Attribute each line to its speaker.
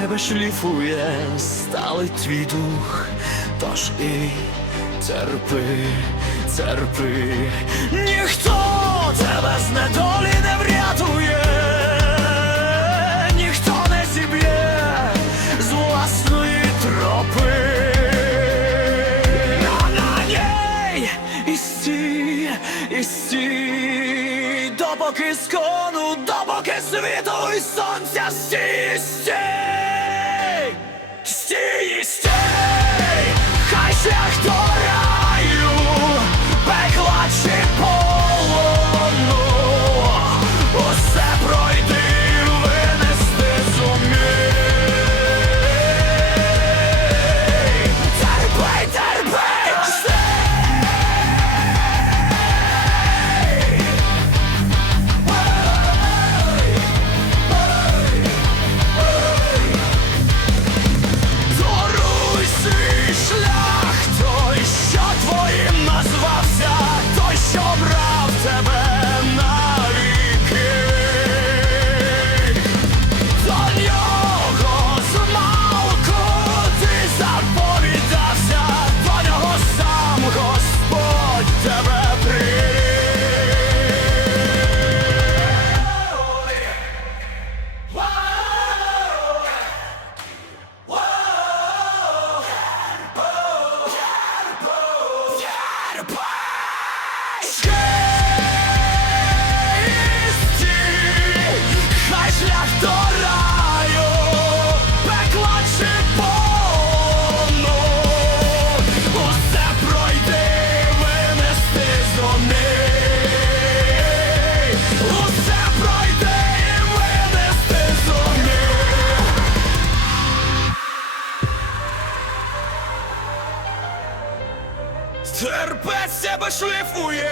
Speaker 1: себе шліфує, сталий твій дух, тож і терпи, терпи, ніхто тебе з недолі не врятує, ніхто не зіб'є з власної тропи. На, ній і стій, і стій, допоки скону, допоки світу і сонця стій, Терпець себе шліфує,